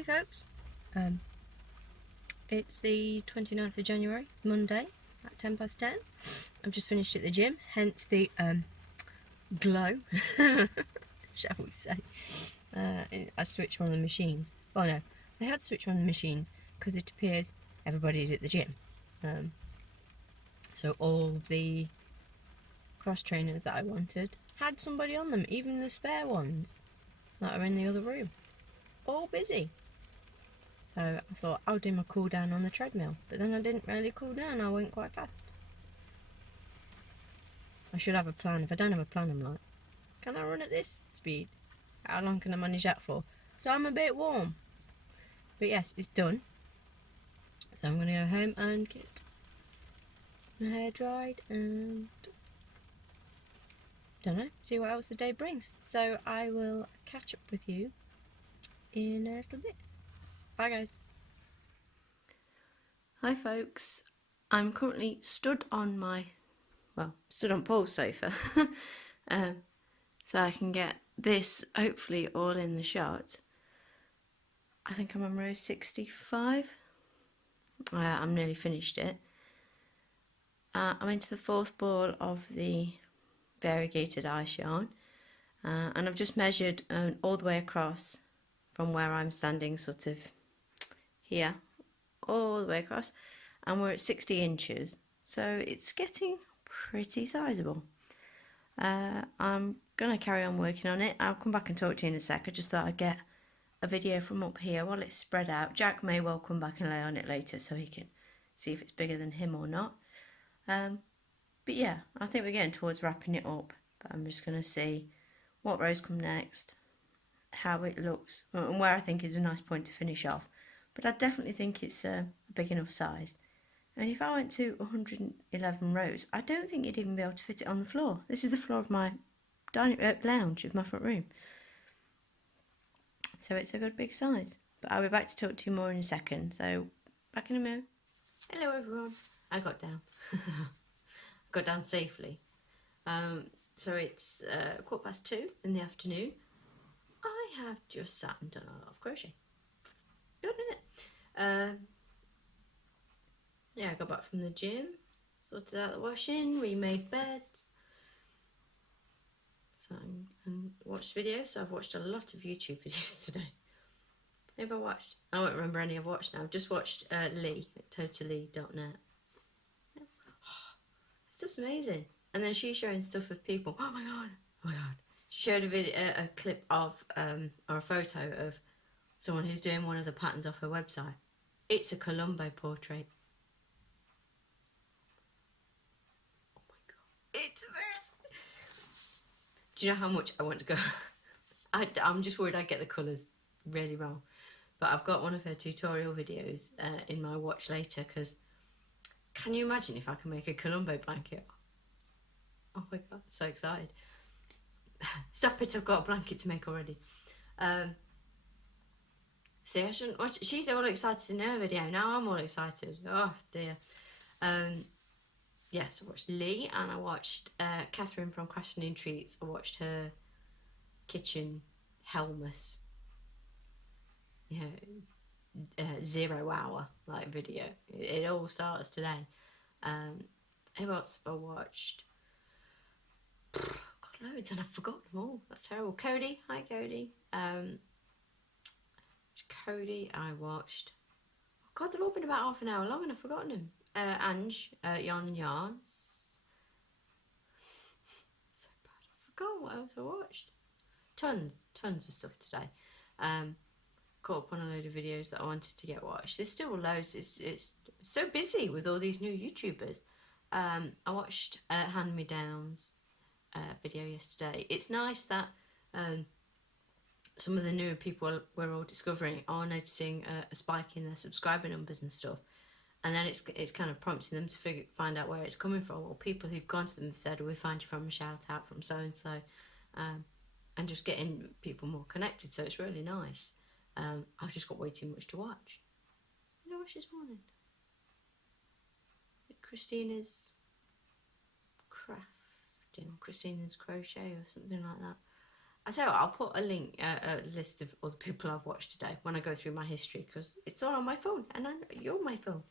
Hey folks, it's the 29th of January, it's Monday at 10:10. I've just finished at the gym, hence the glow, shall we say. I switched one of the machines. Oh no, I had to switch one of the machines because it appears everybody's at the gym. So all the cross trainers that I wanted had somebody on them, even the spare ones that are in the other room. All busy. So I thought I'll do my cool down on the treadmill, but then I didn't really cool down, I went quite fast. I should have a plan. If I don't have a plan, I'm like, can I run at this speed? How long can I manage that for? So I'm a bit warm. But yes, it's done. So I'm going to go home and get my hair dried and, don't know, see what else the day brings. So I will catch up with you in a little bit. Bye guys. Hi folks, I'm currently stood on Paul's sofa so I can get this hopefully all in the shot. I think I'm on row 65. I'm nearly finished it. I'm into the fourth ball of the variegated ice yarn, and I've just measured all the way across from where I'm standing, sort of here, all the way across, and we're at 60 inches, so it's getting pretty sizable. I'm going to carry on working on it. I'll come back and talk to you in a sec. I just thought I'd get a video from up here while it's spread out. Jack may well come back and lay on it later so he can see if it's bigger than him or not. But yeah, I think we're getting towards wrapping it up, but I'm just going to see what rows come next, how it looks, and where I think is a nice point to finish off. But I definitely think it's a big enough size. And if I went to 111 rows, I don't think you'd even be able to fit it on the floor. This is the floor of my lounge of my front room. So it's a good big size. But I'll be back to talk to you more in a second. So back in a minute. Hello everyone. I got down. Got down safely. So it's 2:15 in the afternoon. I have just sat and done a lot of crochet. Good, isn't it? Yeah, I got back from the gym, sorted out the washing, remade beds, and watched videos. So I've watched a lot of YouTube videos today. Maybe I watched. I won't remember any I've watched now. I've just watched Lee at totally.net. Yeah. Oh, stuff's amazing. And then she's showing stuff of people. Oh my god! Oh my god! She showed a clip of or a photo of someone who's doing one of the patterns off her website. It's a Colombo portrait. It's amazing. Do you know how much I want to go? I'm just worried I get the colours really wrong. But I've got one of her tutorial videos in my watch later, because can you imagine if I can make a Colombo blanket? Oh my god, so excited. Stop it, I've got a blanket to make already. See, I shouldn't watch. She's all excited in her video. Now I'm all excited. Oh dear. Yes, I watched Lee, and I watched Catherine from Crafternoon Treats. I watched her kitchen Helmus, 0 hour like video. It all starts today. Who else have I watched? Got loads and I've forgotten them all. That's terrible. Codi, hi Codi. Codi, I watched. Oh god, they've all been about half an hour long and I've forgotten them. Ange, YarnNYarns. So bad. I forgot what else I watched. Tons of stuff today. Caught up on a load of videos that I wanted to get watched. There's still loads. It's so busy with all these new YouTubers. I watched Hand Me Downs video yesterday. It's nice that some of the newer people we're all discovering are noticing a spike in their subscriber numbers and stuff. And then it's kind of prompting them to find out where it's coming from, or people who've gone to them have said, oh, we find you from a shout out from so and so, and just getting people more connected. So it's really nice. I've just got way too much to watch. What did I watch this morning? Christinna's crafting, Christinna's crochet, or something like that. I tell you what, I'll put a link, a list of all the people I've watched today when I go through my history, because it's all on my phone and you're on my phone.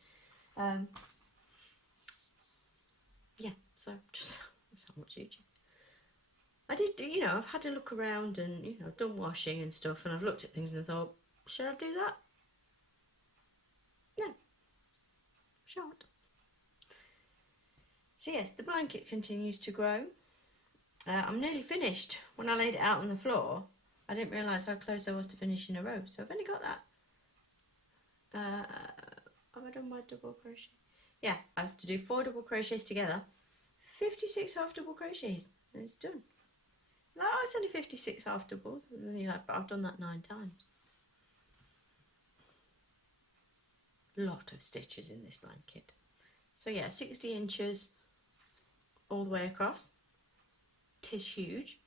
Yeah, so just that's how much YouTube. I did, you know, I've had a look around and, you know, done washing and stuff, and I've looked at things and thought, should I do that? No, shan't. So yes, the blanket continues to grow. I'm nearly finished. When I laid it out on the floor, I didn't realise how close I was to finishing a row, so I've only got that. Have I done my double crochet? Yeah, I have to do 4 double crochets together. 56 half double crochets, and it's done. Like, oh, it's only 56 half doubles, and then you're like, but I've done that 9 times. Lot of stitches in this blanket. So yeah, 60 inches all the way across. 'Tis huge.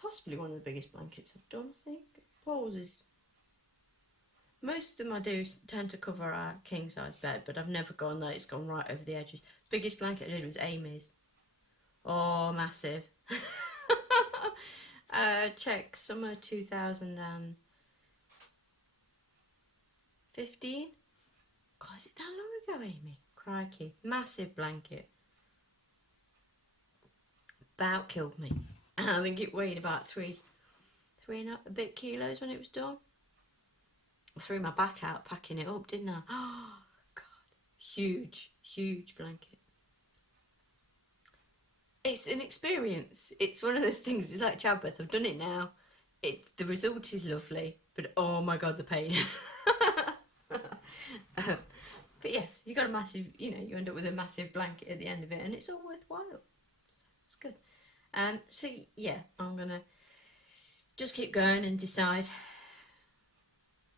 Possibly one of the biggest blankets I've done, I think. Paul's is... Most of them I do tend to cover our king size bed, but I've never gone that it's gone right over the edges. Biggest blanket I did was Amy's. Oh, massive. Check summer 2015. God, is it that long ago, Amy? Crikey. Massive blanket. About killed me. And I think it weighed about three and a bit kilos when it was done. I threw my back out packing it up, didn't I? Oh, God. Huge, huge blanket. It's an experience. It's one of those things, it's like childbirth. I've done it now. The result is lovely, but oh my God, the pain. But yes, you got a massive, you know, you end up with a massive blanket at the end of it, and it's all worthwhile. So it's good. So yeah, I'm gonna just keep going and decide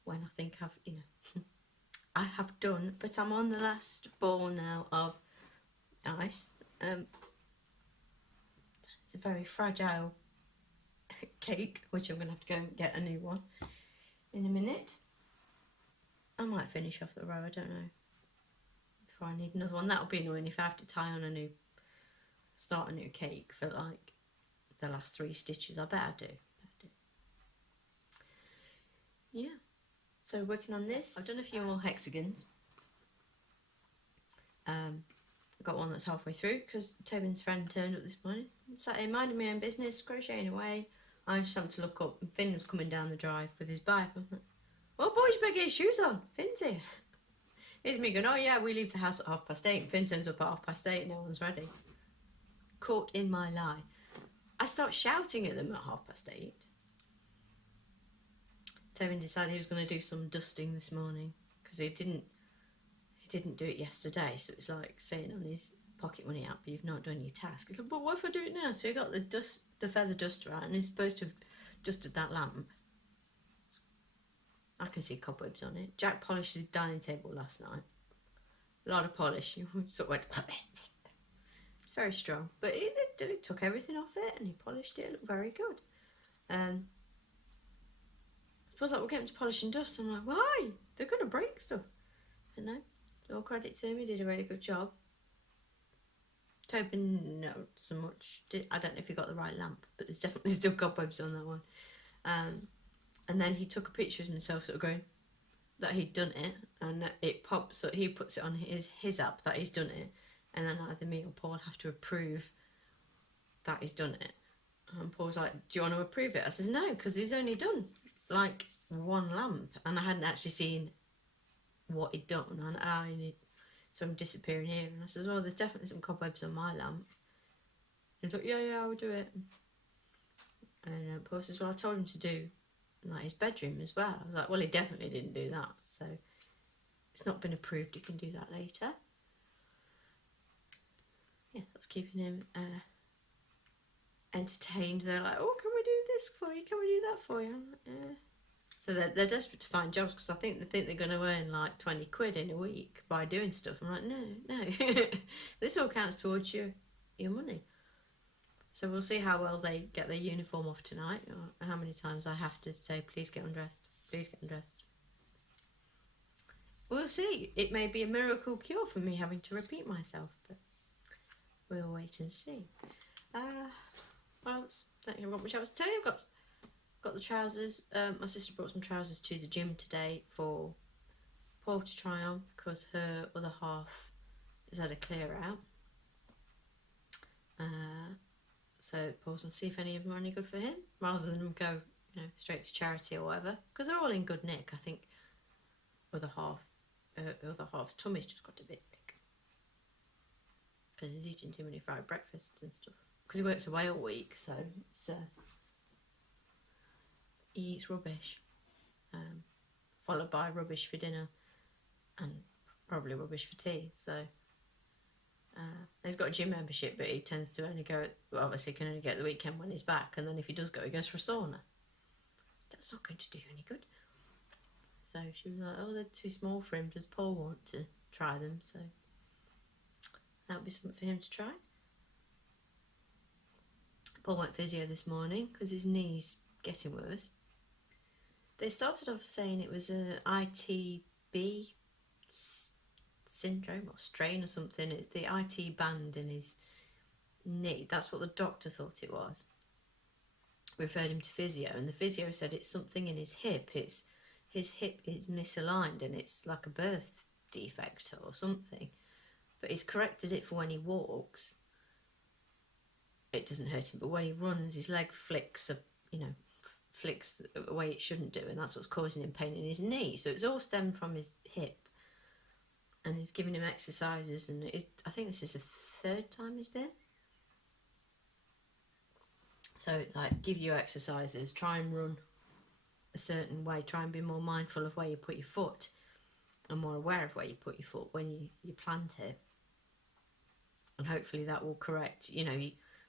when I think I've, you know, I have done. But I'm on the last ball now of ice. It's a very fragile cake, which I'm gonna have to go and get a new one in a minute. I might finish off the row, I don't know. Before I need another one. That'll be annoying if I have to tie on start a new cake for like the last 3 stitches. I bet I do. Yeah. So working on this. I've done a few more hexagons. I've got one that's halfway through because Tobin's friend turned up this morning. Sat here minding my own business, crocheting away. I just happened to look up and Finn was coming down the drive with his bike. I was like, oh boy, you better get your shoes on. Finn's here. Here's me going, oh yeah, we leave the house at 8:30. And Finn turns up at 8:30, no one's ready. Caught in my lie. I start shouting at them at 8:30. Tobin decided he was going to do some dusting this morning because he didn't do it yesterday, so it's like saying on his pocket money app, but you've not done your task. He's like, but what if I do it now? So he got the feather duster out, and he's supposed to have dusted that lamp. I can see cobwebs on it. Jack polished his dining table last night. A lot of polish. He sort of went, it's very strong, but he took everything off it and he polished it. It looked very good. I suppose like we're getting to polish and dust. I'm like, why? They're going to break stuff. But no, all credit to him. He did a really good job. Tobin, not so much. I don't know if he got the right lamp, but there's definitely still cobwebs on that one. And then he took a picture of himself sort of going that he'd done it, and it pops, so he puts it on his app that he's done it, and then either me or Paul have to approve that he's done it. And Paul's like, do you want to approve it? I says no, because he's only done like 1 lamp, and I hadn't actually seen what he'd done, and I need some disappearing here. And I says, well, there's definitely some cobwebs on my lamp. And he's like, yeah, I'll do it. And Paul says, well, I told him to do like his bedroom as well. I was like, well, he definitely didn't do that, so it's not been approved. He can do that later. Yeah, that's keeping him entertained. They're like, oh, can we do this for you? Can we do that for you? I'm like, yeah. So they're desperate to find jobs because I think they think they're going to earn like 20 quid in a week by doing stuff. I'm like, no. This all counts towards your money. So we'll see how well they get their uniform off tonight, or how many times I have to say, please get undressed, please get undressed. We'll see. It may be a miracle cure for me having to repeat myself, but we'll wait and see. What else? I don't think I've got much else to tell you. I've got the trousers. My sister brought some trousers to the gym today for Paul to try on because her other half has had a clear out. So Paul's gonna see if any of them are any good for him, rather than them go, you know, straight to charity or whatever. Because they're all in good nick. I think other half's tummy's just got a bit big because he's eating too many fried breakfasts and stuff. Because he works away all week, so it's he eats rubbish, followed by rubbish for dinner, and probably rubbish for tea. So he's got a gym membership, but he tends to only go. Well, obviously, can only get the weekend when he's back, and then if he does go, he goes for a sauna. That's not going to do you any good. So she was like, "Oh, they're too small for him. Does Paul want to try them?" So that'll be something for him to try. Paul went physio this morning because his knee's getting worse. They started off saying it was a ITB syndrome or strain or something. It's the IT band in his knee. That's what the doctor thought it was. Referred him to physio, and the physio said it's something in his hip. His hip is misaligned and it's like a birth defect or something. But he's corrected it for when he walks. It doesn't hurt him, but when he runs, his leg flicks a way it shouldn't do, and that's what's causing him pain in his knee. So it's all stemmed from his hip, and he's giving him exercises, and I think this is the third time he's been. So like, give you exercises, try and run a certain way, try and be more mindful of where you put your foot, and more aware of where you put your foot when you plant it, and hopefully that will correct,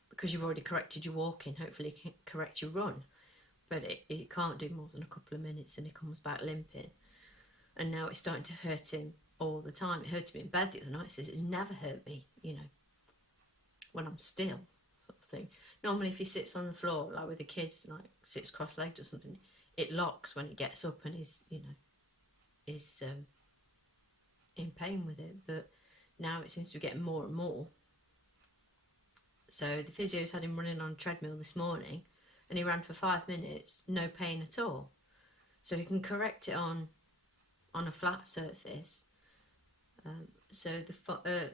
because you've already corrected your walking, hopefully it can correct your run. But it can't do more than a couple of minutes, and he comes back limping. And now it's starting to hurt him all the time. It hurted me in bed the other night. He says, "It's never hurt me, when I'm still," sort of thing. Normally if he sits on the floor, like with the kids, like sits cross-legged or something, it locks when he gets up and is in pain with it. But now it seems to be getting more and more. So the physio's had him running on a treadmill this morning, and he ran for 5 minutes, no pain at all. So he can correct it on a flat surface. So I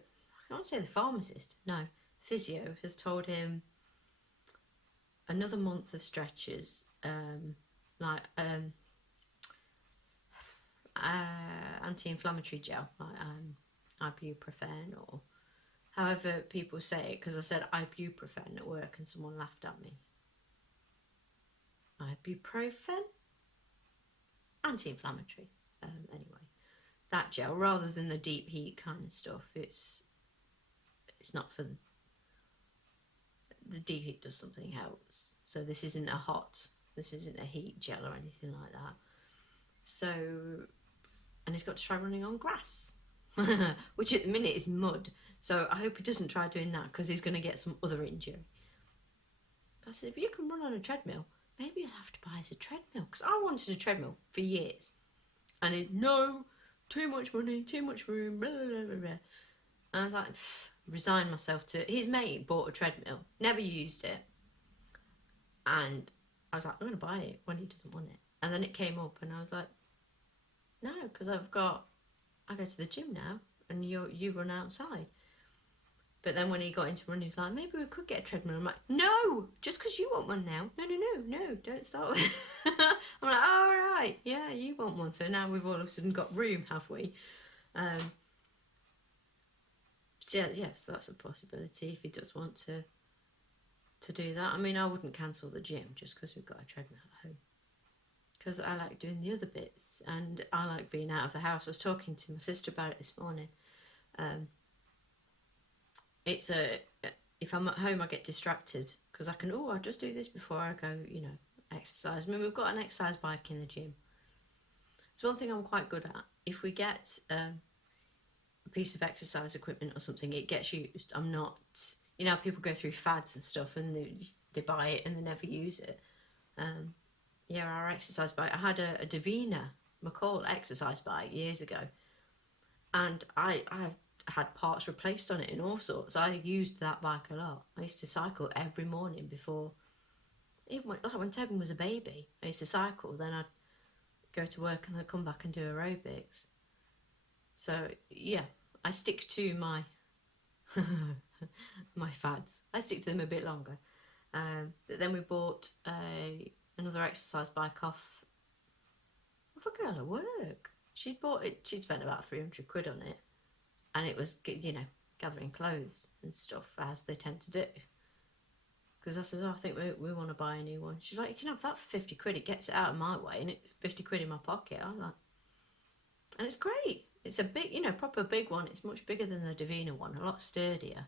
can't say the pharmacist, no, physio has told him another month of stretches, anti-inflammatory gel, like ibuprofen, or however people say it, because I said ibuprofen at work and someone laughed at me. Ibuprofen? Anti-inflammatory. Anyway, that gel, rather than the deep heat kind of stuff, it's not for the deep heat, does something else. So this isn't a heat gel or anything like that. So, and he's got to try running on grass, which at the minute is mud. So I hope he doesn't try doing that, because he's going to get some other injury. But I said, if you can run on a treadmill, maybe you'll have to buy us a treadmill, because I wanted a treadmill for years. And no, too much money, too much room, blah, blah, blah, blah. And I was like, resigned myself to. His mate bought a treadmill, never used it. And I was like, I'm going to buy it when he doesn't want it. And then it came up, and I was like, no, because I go to the gym now, and you run outside. But then when he got into running, he was like, maybe we could get a treadmill. I'm like, no, just because you want one now. No, don't start with it. I'm like, all right, yeah, you want one. So now we've all of a sudden got room, have we? So yeah, yes, that's a possibility if he does want to do that. I mean, I wouldn't cancel the gym just because we've got a treadmill at home, because I like doing the other bits, and I like being out of the house. I was talking to my sister about it this morning. If I'm at home, I get distracted, because I can, I'll just do this before I go, exercise. I mean, we've got an exercise bike in the gym. It's one thing I'm quite good at. If we get a piece of exercise equipment or something, it gets used. I'm not, people go through fads and stuff, and they buy it and they never use it. Our exercise bike, I had a Davina McCall exercise bike years ago, and I had parts replaced on it and all sorts. I used that bike a lot. I used to cycle every morning before, even when Tobin was a baby, I used to cycle, then I'd go to work and I'd come back and do aerobics. So yeah, I stick to my my fads. I stick to them a bit longer. But then we bought another exercise bike off a girl at work. She'd spent about 300 quid on it, and it was, you know, gathering clothes and stuff, as they tend to do. Because I said, oh, I think we want to buy a new one. She's like, you can have that for 50 quid. It gets it out of my way, and it's 50 quid in my pocket. I like, and it's great. It's a big, you know, proper big one. It's much bigger than the Davina one, a lot sturdier.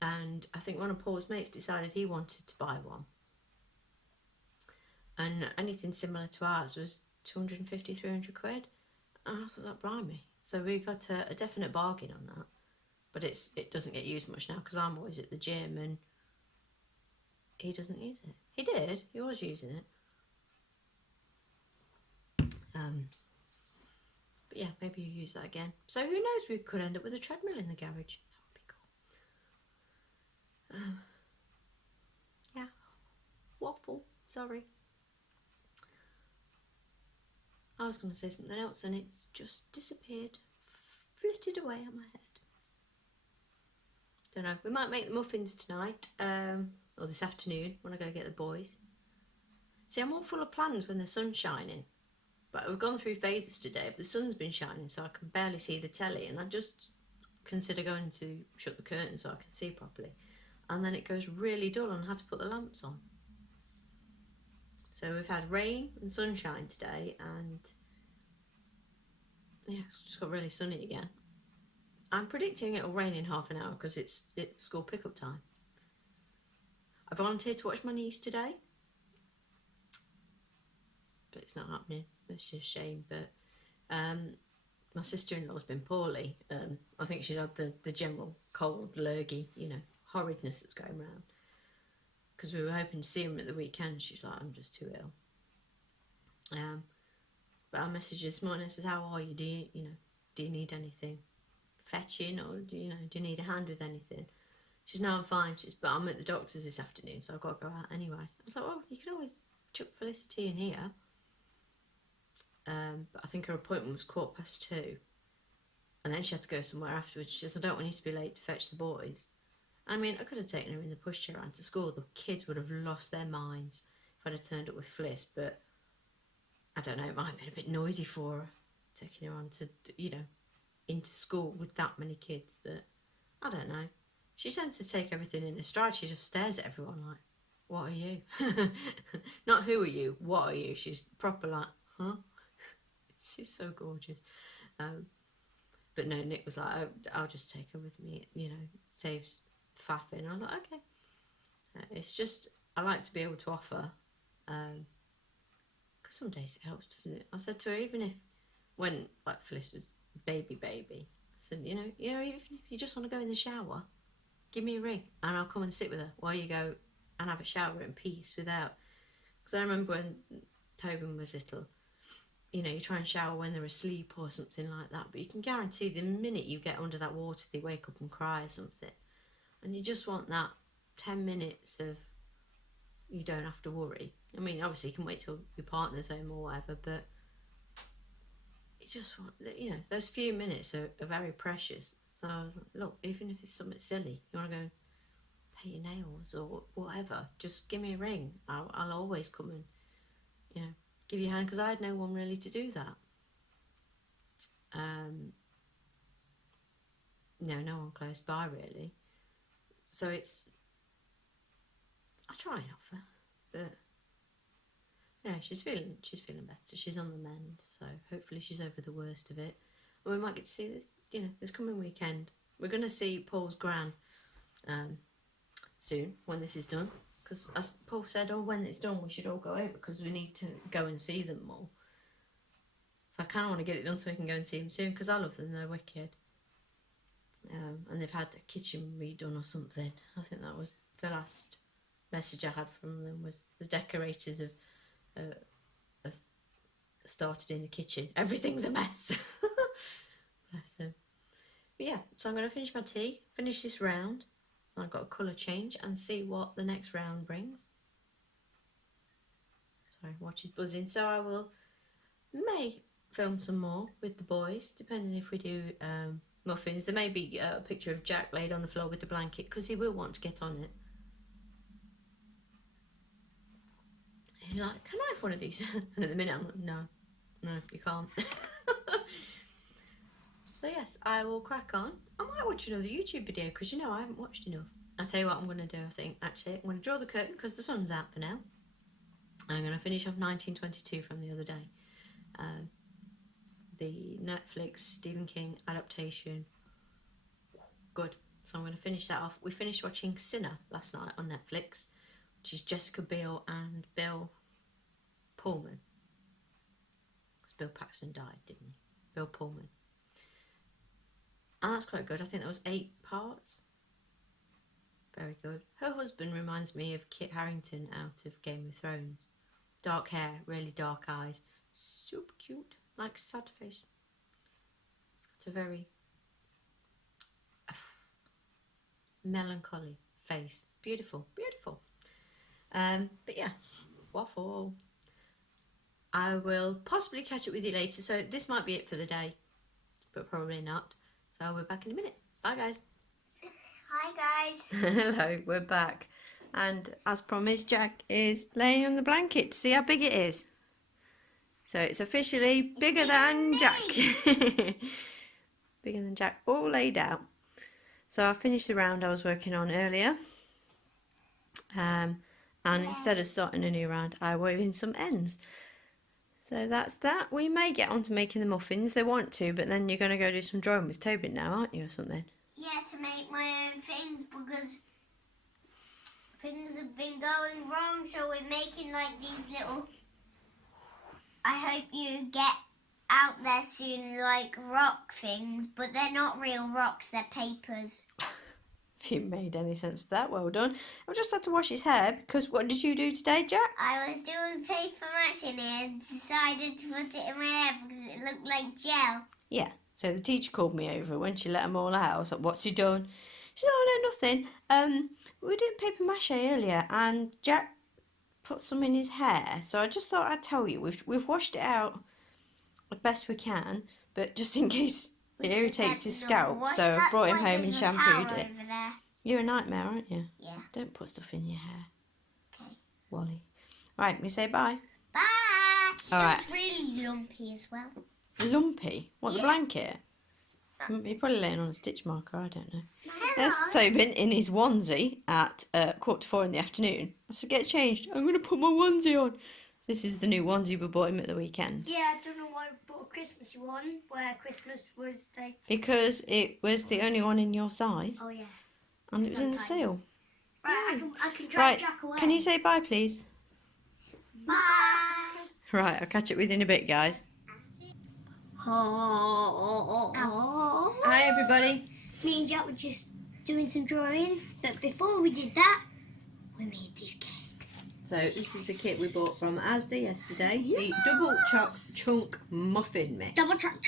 And I think one of Paul's mates decided he wanted to buy one. And anything similar to ours was 250, 300 quid. And I thought, that blimey. So we got a definite bargain on that. But it doesn't get used much now because I'm always at the gym and he doesn't use it. He did. He was using it. But yeah, maybe you use that again. So who knows? We could end up with a treadmill in the garage. That would be cool. Yeah. Waffle. Sorry. I was going to say something else and it's just disappeared. Flitted away on my head. Don't know. We might make the muffins tonight. Or this afternoon when I go get the boys. See, I'm all full of plans when the sun's shining. But we've gone through phases today. But the sun's been shining so I can barely see the telly. And I just consider going to shut the curtain so I can see properly. And then it goes really dull and I had to put the lamps on. So we've had rain and sunshine today. And yeah, it's just got really sunny again. I'm predicting it'll rain in half an hour because it's school pickup time. I volunteered to watch my niece today. But it's not happening. It's just a shame. But my sister-in-law's been poorly. I think she's had the general cold, lurgy, you know, horridness that's going around. Because we were hoping to see her at the weekend. She's like, I'm just too ill. But I messaged her this morning. I said, how are you? Do you need anything fetching, or do you need a hand with anything? She's, no, I'm fine. But I'm at the doctor's this afternoon, so I've got to go out anyway. I was like, well, you can always chuck Felicity in here. But I think her appointment was 2:15. And then she had to go somewhere afterwards. She says, I don't want you to be late to fetch the boys. I mean, I could have taken her in the pushchair around to school. The kids would have lost their minds if I'd have turned up with Fliss. But I don't know, it might have been a bit noisy for her, taking her on to, you know, into school with that many kids. But I don't know. She tends to take everything in her stride. She just stares at everyone like, what are you? Not who are you, what are you? She's proper like, huh? She's so gorgeous. But no, Nick was like, I'll just take her with me, you know, saves faffing. I was like, okay. It's just, I like to be able to offer, because some days it helps, doesn't it? I said to her, even if, when, like, Phyllis was baby, I said, you know, even if you just want to go in the shower, give me a ring and I'll come and sit with her while you go and have a shower in peace without, because I remember when Tobin was little, you know, you try and shower when they're asleep or something like that, but you can guarantee the minute you get under that water they wake up and cry or something, and you just want that 10 minutes of, you don't have to worry. I mean, obviously you can wait till your partner's home or whatever, but you just want, you know, those few minutes are very precious. So I was like, look, even if it's something silly, you want to go paint your nails or whatever, just give me a ring. I'll always come and, you know, give you a hand, because I had no one really to do that. No one close by really. So it's, I try and offer, but yeah, she's feeling better. She's on the mend, so hopefully she's over the worst of it. And we might get to see this, you know, this coming weekend. We're going to see Paul's gran soon when this is done. Because as Paul said, oh, when it's done, we should all go over because we need to go and see them all. So I kind of want to get it done so we can go and see them soon because I love them, they're wicked. And they've had a kitchen redone or something. I think that was the last message I had from them, was the decorators have started in the kitchen. Everything's a mess. Bless them. But yeah, so I'm going to finish my tea, finish this round. I've got a colour change and see what the next round brings. Sorry, watch is buzzing. So I may film some more with the boys, depending if we do muffins. There may be a picture of Jack laid on the floor with the blanket because he will want to get on it. He's like, can I have one of these? And at the minute I'm like, no, you can't. So yes, I will crack on. I might watch another YouTube video because you know I haven't watched enough. I'll tell you what I'm going to do, I think. Actually, I'm going to draw the curtain because the sun's out for now. I'm going to finish off 1922 from the other day. The Netflix Stephen King adaptation. Good. So I'm going to finish that off. We finished watching Christinna last night on Netflix, which is Jessica Biel and Bill Pullman. Because Bill Paxton died, didn't he? Bill Pullman. And that's quite good. I think there was 8 parts. Very good. Her husband reminds me of Kit Harington out of Game of Thrones. Dark hair, really dark eyes. Super cute. Like sad face. It's got a very melancholy face. Beautiful, beautiful. But yeah, waffle. I will possibly catch up with you later. So this might be it for the day, but probably not. So we're back in a minute. Bye guys. Hi guys. Hello, we're back. And as promised, Jack is laying on the blanket to see how big it is. So it's officially bigger than Jack. Bigger than Jack, all laid out. So I finished the round I was working on earlier. And instead of starting a new round, I wove in some ends. So that's that. We may get on to making the muffins. They want to, but then you're going to go do some drawing with Tobin now, aren't you, or something? Yeah, to make my own things because things have been going wrong, so we're making like these little... I hope you get out there soon, like rock things, but they're not real rocks, they're papers. If you made any sense of that, well done. I've just had to wash his hair because what did you do today, Jack? I was doing paper mache and decided to put it in my hair because it looked like gel. Yeah, so the teacher called me over when she let them all out. I was like, what's he done? She said, oh no, nothing. We were doing paper mache earlier and Jack put some in his hair. So I just thought I'd tell you, we've washed it out as best we can, but just in case it irritates his scalp, so I brought him home and shampooed it. You're a nightmare, aren't you? Yeah. Don't put stuff in your hair. Okay. Wally. Right, we say bye. Bye. All right. It's really lumpy as well. Lumpy? What, the blanket? You're probably laying on a stitch marker, I don't know. There's Tobin in his onesie at 4:45 in the afternoon. I said, get changed. I'm going to put my onesie on. This is the new onesie we bought him at the weekend. Yeah, I don't know why I bought a Christmas one, where Christmas was like... Because it was the only one in your size. Oh, yeah. And it was in the sale. Right, I can drive Jack away. Can you say bye, please? Bye. Right, I'll catch up with you in a bit, guys. Oh. Hi, everybody. Me and Jack were just doing some drawing, but before we did that, we made these cakes. So this is the kit we bought from Asda yesterday. The double chunk muffin mix. Double chunk.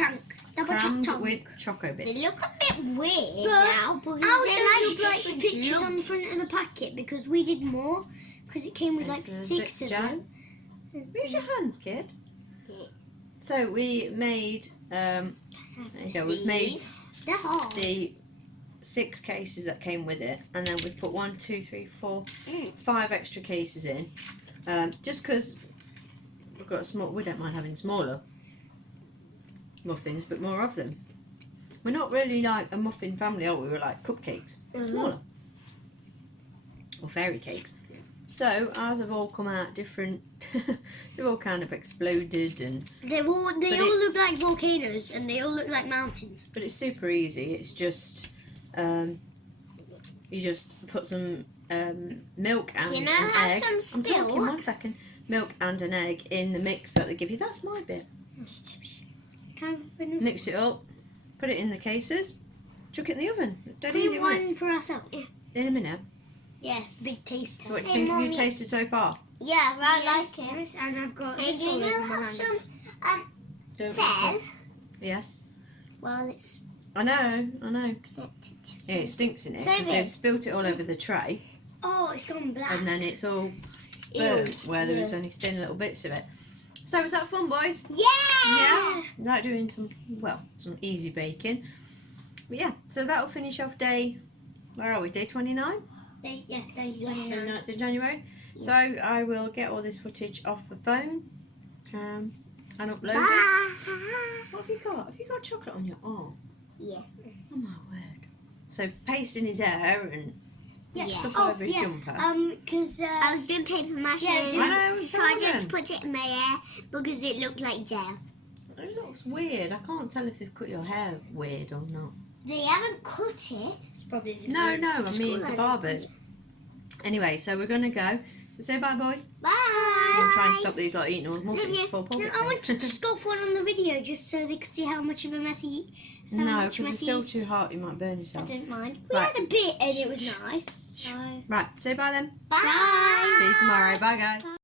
Crammed with choco bits. They look a bit weird now, but they look like the pictures on the front of the packet because we did more because it came with like 6 of them. Use your hands, kid. Yeah. So we made. There you go. We've made the 6 cases that came with it, and then we've put 1, 2, 3, 4, 5 extra cases in, just because we've got we don't mind having smaller muffins, but more of them. We're not really like a muffin family, are we? We're like cupcakes, smaller, or fairy cakes. So ours have all come out different. They've all kind of exploded, and they all look like volcanoes, and they all look like mountains. But it's super easy. It's just you just put some milk and an egg. I'm talking 1 second. Milk and an egg in the mix that they give you. That's my bit. Mix it up, put it in the cases, chuck it in the oven. Dead easy, one for ourselves. Yeah. In a minute. Yeah, big taste test. What do you think you've tasted so far? Yeah, I like it. And I've got and you know how some fell? Yes. Well, it's I know. Yeah, it stinks in it because Toby. they've spilt it all over the tray. Oh, it's gone black. And then it's all burnt where there was only thin little bits of it. So was that fun, boys? Yeah! Like doing some easy baking. But yeah, so that'll finish off day, where are we, day 29? Day 29. 29th of January. Yeah. So I will get all this footage off the phone and upload it. What have you got? Have you got chocolate on your arm? Yeah. Oh my word. So pasting his hair and stuff over his jumper. Because I was doing paper mache. So I just put it in my hair because it looked like gel. It looks weird. I can't tell if they've cut your hair weird or not. They haven't cut it. It's probably the I mean the barbers. Anyway, so we're gonna go. So say bye, boys. Bye. I'm trying to stop these like eating all the muffins before Paul gets I want to scoff one on the video just so they could see how much of a mess he. No, because it's still too hot. You might burn yourself. I don't mind. We had a bit and it was nice. So. Right, say bye then. Bye. See you tomorrow. Bye, guys. Bye.